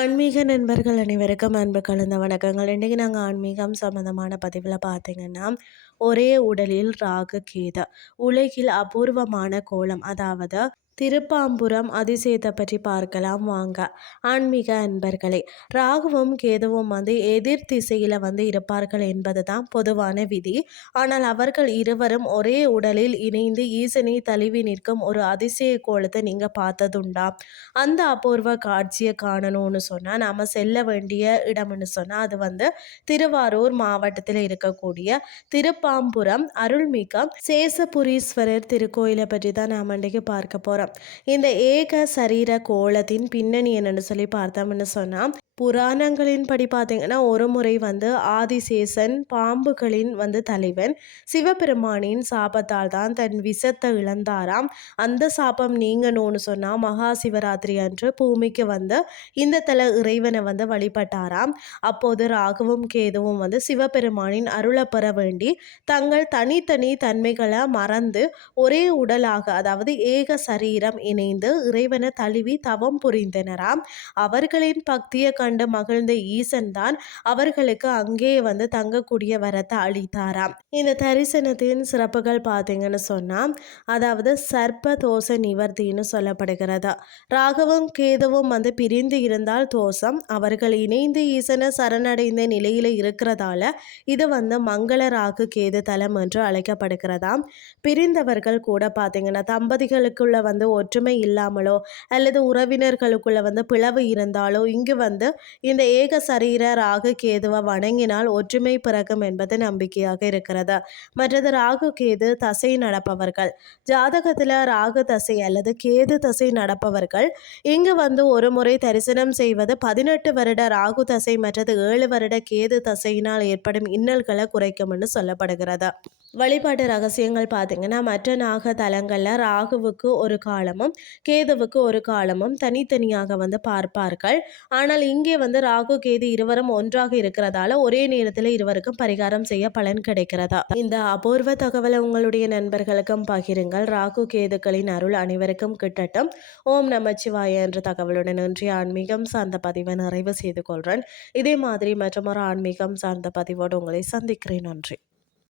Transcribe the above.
ஆன்மீக நண்பர்கள் அனைவருக்கும் அன்பு கலந்த வணக்கங்கள். இன்றைக்கி நாங்கள் ஆன்மீகம் சம்மந்தமான பதிவில் பார்த்தீங்கன்னா, ஒரே உடலில் ராகு கேது உலகில் அபூர்வமான கோலம், அதாவது திருப்பாம்புரம் அதிசயத்தை பற்றி பார்க்கலாம் வாங்க. ஆன்மீக அன்பர்களே, ராகுவும் கேதுவும் எதிர் திசையில் இருப்பார்கள் என்பது தான் பொதுவான விதி. ஆனால் அவர்கள் இருவரும் ஒரே உடலில் இணைந்து ஈசனை தழுவி நிற்கும் ஒரு அதிசய கோலத்தை நீங்கள் பார்த்ததுண்டா? அந்த அபூர்வ காட்சியை காணணும்னு சொன்னால் நாம் செல்ல வேண்டிய இடம்னு சொன்னால் அது திருவாரூர் மாவட்டத்தில் இருக்கக்கூடிய திருப்பாம்புரம் அருள்மிக்க சேசபுரீஸ்வரர் திருக்கோயிலை பற்றி தான் நாம் இன்றைக்கு பார்க்க போகிறோம். இந்த ஏக சரீர கோலத்தின் பின்னணி என்னன்னு சொல்லி பார்த்தோம்னு சொன்னால், புராணங்களின் படி பார்த்தீங்கன்னா ஒரு முறை ஆதிசேஷன் பாம்புகளின் தலைவன் சிவபெருமானின் சாபத்தால் தான் தன் விஷத்தை இழந்தாராம். அந்த சாபம் நீங்கணும்னு சொன்னால் மகா சிவராத்திரி அன்று பூமிக்கு இந்த தல இறைவனை வழிபட்டாராம். அப்போது ராகுவும் கேதுவும் சிவபெருமானின் அருளை பெற வேண்டி தங்கள் தனித்தனி தன்மைகளை மறந்து ஒரே உடலாக, அதாவது ஏக சரீரம் இணைந்து இறைவனை தழுவி தவம் புரிந்தனராம். அவர்களின் பக்தியை கண்டு மகிழ்ந்த ஈசன் தான் அவர்களுக்கு அங்கே தங்கக்கூடிய வரத்தை அளித்தாராம். இந்த தரிசனத்தின் சிறப்புகள் பார்த்தீங்கன்னு சொன்னால், அதாவது சர்ப்ப தோஷ நிவர்த்தின்னு சொல்லப்படுகிறது. ராகவும் கேதுவும் பிரிந்து இருந்தால் தோஷம், அவர்கள் இணைந்து ஈசனை சரணடைந்த நிலையில இருக்கிறதால இது மங்கள ராகு கேது தலம் என்று அழைக்கப்படுகிறதாம். பிரிந்தவர்கள் கூட பார்த்தீங்கன்னா தம்பதிகளுக்குள்ள ஒற்றுமை இல்லாமலோ அல்லது உறவினர்களுக்குள்ள பிளவு இருந்தாலோ இங்கு இந்த ஏக சரீர ராகு கேதுவை வணங்கினால் ஒற்றுமை பிறக்கும் என்பது நம்பிக்கையாக இருக்கிறது. மற்றது ராகு கேது தசை நடப்பவர்கள், ஜாதகத்தில் ராகு தசை அல்லது கேது தசை நடப்பவர்கள் இங்கு ஒரு முறை தரிசனம் செய்வது 18 வருட ராகு தசை மற்றது 7 வருட கேது தசையினால் ஏற்படும் இன்னல்களை குறைக்கும்னு சொல்லப்படுகிறது. வழிபாட்டு ரகசியங்கள் பார்த்தீங்கன்னா, மற்ற நாக தலங்களில் ராகுவுக்கு ஒரு காலமும் கேதுவுக்கு ஒரு காலமும் தனித்தனியாக பார்ப்பார்கள். ஆனால் இங்கே ராகு கேது இருவரும் ஒன்றாக இருக்கிறதால ஒரே நேரத்தில் இருவருக்கும் பரிகாரம் செய்ய பலன் கிடைக்கிறதா. இந்த அபூர்வ தகவலை உங்களுடைய நண்பர்களுக்கும் பகிருங்கள். ராகு கேதுக்களின் அருள் அனைவருக்கும் கிட்டட்டும். ஓம் நமச்சிவாய என்ற தகவலுடன் இன்றைய ஆன்மீகம் சார்ந்த பதிவை நிறைவு செய்து கொள்கிறேன். இதே மாதிரி மற்றொரு ஆன்மீகம் சார்ந்த பதிவோடு உங்களை சந்திக்கிறேன். நன்றி.